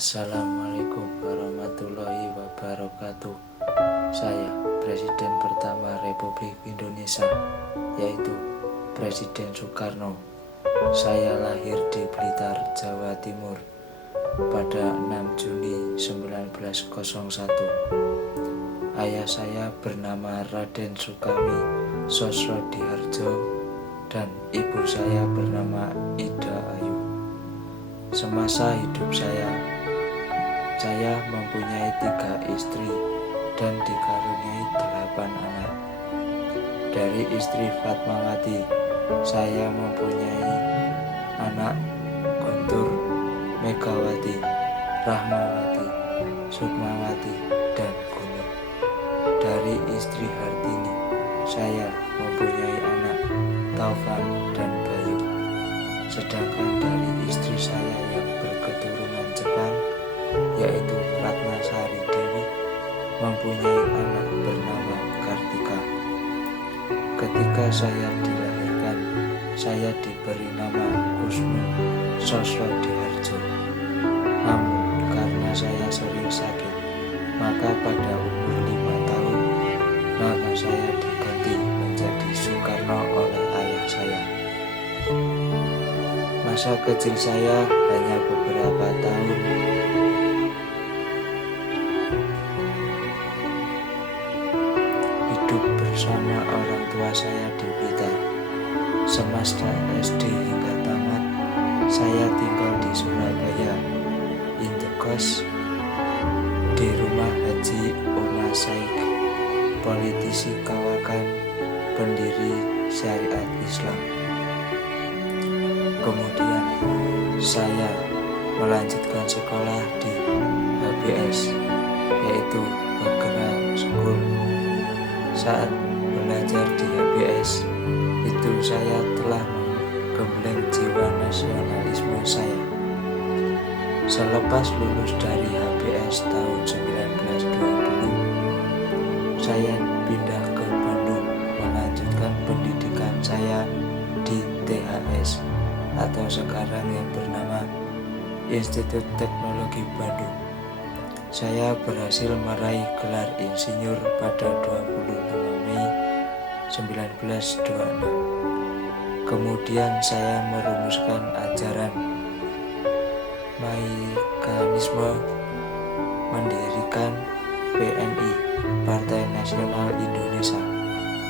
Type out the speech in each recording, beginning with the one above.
Assalamualaikum warahmatullahi wabarakatuh. Saya Presiden pertama Republik Indonesia, yaitu Presiden Soekarno. Saya lahir di Blitar, Jawa Timur pada 6 Juni 1901. Ayah saya bernama Raden Sukami Sosrodiharjo dan ibu saya bernama Ida Ayu. Semasa hidup saya mempunyai 3 istri dan dikaruniai 8 anak. Dari istri Fatmawati, saya mempunyai anak Guntur, Megawati, Rahmawati, Sukmawati, dan Gunung. Dari istri Hartini, saya mempunyai anak Taufan dan Bayu. Sedangkan dari istri saya yang berketurunan Jepang, yaitu Ratnasari Dewi, mempunyai anak bernama Kartika. Ketika saya dilahirkan, saya diberi nama Kusmo Sosrodiharjo. Namun karena saya sering sakit, maka pada umur 5 tahun, nama saya diganti menjadi Soekarno oleh ayah saya. Masa kecil saya hanya beberapa tahun hidup bersama orang tua saya di Blitar. Semasa SD hingga tamat, saya tinggal di Surabaya, indekos di rumah Haji Umar Saik, politisi Kawakan, pendiri syariat Islam. Kemudian saya melanjutkan sekolah di HBS, yaitu Bagera School. Saat belajar di HBS itu saya telah menggembleng jiwa nasionalisme saya. Selepas lulus dari HBS tahun 1920, saya pindah ke Bandung melanjutkan pendidikan saya di THS atau sekarang yang bernama Institut Teknologi Bandung. Saya berhasil meraih gelar insinyur pada 25 Mei 1926. Kemudian saya merumuskan ajaran mekanisme mendirikan PNI, Partai Nasional Indonesia,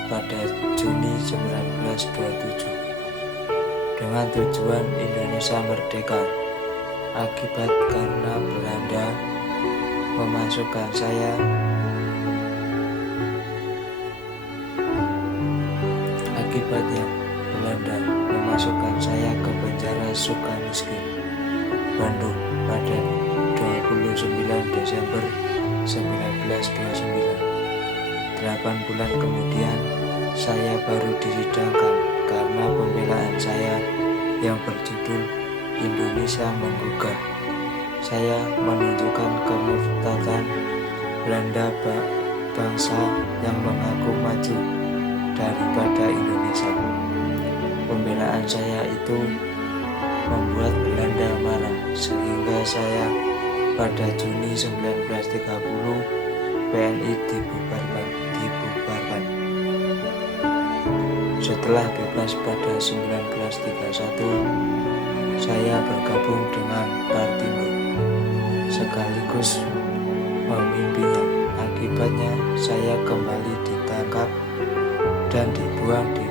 pada Juni 1927. Dengan tujuan Indonesia merdeka. Akibat karena Belanda memasukkan saya ke penjara Sukamiskin, Bandung pada 29 Desember 1929. 8 bulan kemudian saya baru disidangkan karena pembelaan saya yang berjudul Indonesia Menggugah. Saya menunjukkan kemurtadan Belanda bangsa yang mengaku maju daripada Indonesia. Pembelaan saya itu membuat Belanda marah, sehingga saya pada Juni 1930 PNI dibubarkan. Setelah bebas pada 1931, saya bergabung dengan Partindo sekaligus memimpinnya. Akibatnya saya kembali ditangkap dan dibuang di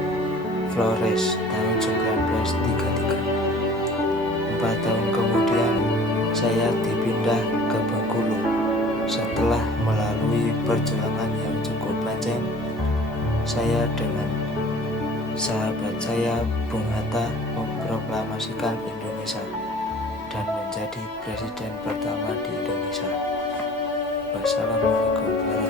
Flores tahun 1933. 4 tahun kemudian saya dipindah ke Bengkulu. Setelah melalui perjuangan yang cukup panjang, saya dengan sahabat saya Bung Hatta memproklamasikan Indonesia dan menjadi presiden pertama di Indonesia. Wassalamualaikum warahmatullahi wabarakatuh.